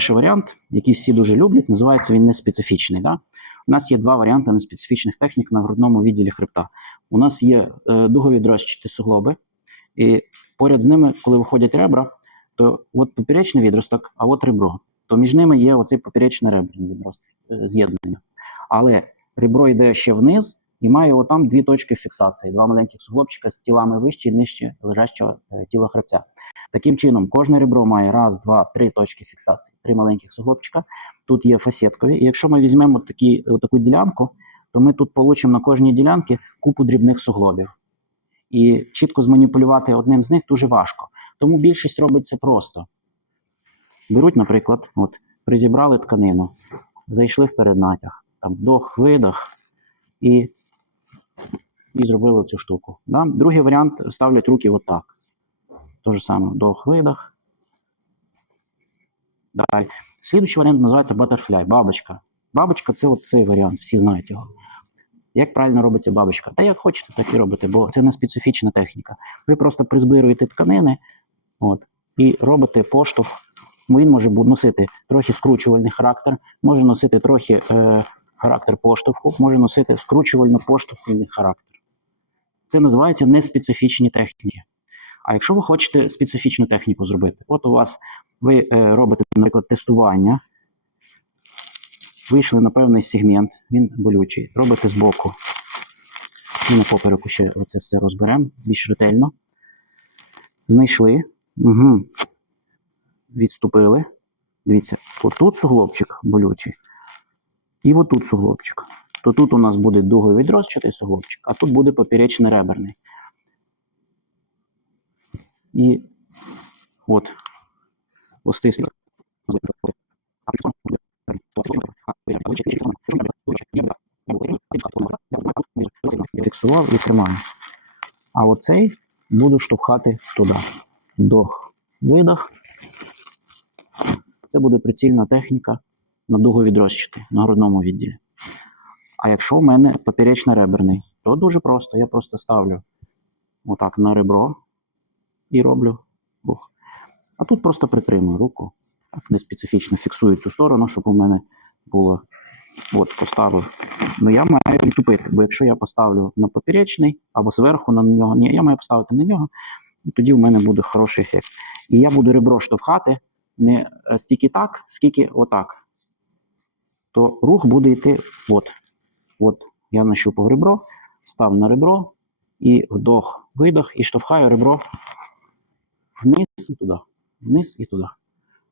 Перший варіант, який всі дуже люблять, називається він неспецифічний. Да? У нас є два варіанти неспецифічних технік на грудному відділі хребта. У нас є е, дугові дрозчаті суглоби, і поряд з ними, коли виходять ребра, то от поперечний відросток, а от ребро. То між ними є оцей поперечний реберний відросток е, з'єднання. Але ребро йде ще вниз і має отам дві точки фіксації, два маленьких суглобчика з тілами вище і нижче лежачого е, тіла хребця. Таким чином, кожне ребро має раз, два, три точки фіксації, три маленьких суглобчика. Тут є фасеткові. І якщо ми візьмемо такі, таку ділянку, то ми тут получимо на кожній ділянці купу дрібних суглобів. І чітко зманіпулювати одним з них дуже важко. Тому більшість робить це просто. Беруть, наприклад, от, призібрали тканину, зайшли в переднатяг, там вдох, видох і, і зробили цю штуку. Да? Другий варіант ставлять руки отак. То же саме вдох, видох. Далі. Слідуючий варіант називається butterfly, бабочка. Бабочка це от цей варіант, всі знають його. Як правильно робиться бабочка? Та як хочете, так і робите, бо це не специфічна техніка. Ви просто призбируєте тканини от, і робите поштовх. Він може носити трохи скручувальний характер, може носити трохи е, характер поштовху, може носити скручувально-поштовхальний характер. Це називається неспецифічні техніки. А якщо ви хочете специфічну техніку зробити, от у вас ви е, робите, наприклад, тестування, вийшли на певний сегмент, він болючий, робите збоку. І на попереку ще оце все розберемо більш ретельно. Знайшли. Угу. Відступили. Дивіться, отут суглобчик болючий. І отут суглобчик. То тут у нас буде дуговий відрозчатий суглобчик, а тут буде поперечний реберний. І от остисло. Фіксував і тримаю. А оцей буду штовхати туди. Вдох, видох. Це буде прицільна техніка на дуговідрозчати на грудному відділі. А якщо в мене поперечно реберний, то дуже просто. Я просто ставлю отак на ребро і роблю рух. А тут просто притримую руку. Так, не специфічно фіксую цю сторону, щоб у мене було. От, поставив. Ну я маю притупити, бо якщо я поставлю на поперечний або зверху на нього, ні, я маю поставити на нього, і тоді в мене буде хороший ефект. І я буду ребро штовхати не стільки так, скільки отак. То рух буде йти от. От я нащупав ребро, став на ребро і вдох, видох, і штовхаю ребро вниз і туди. Вниз і туди.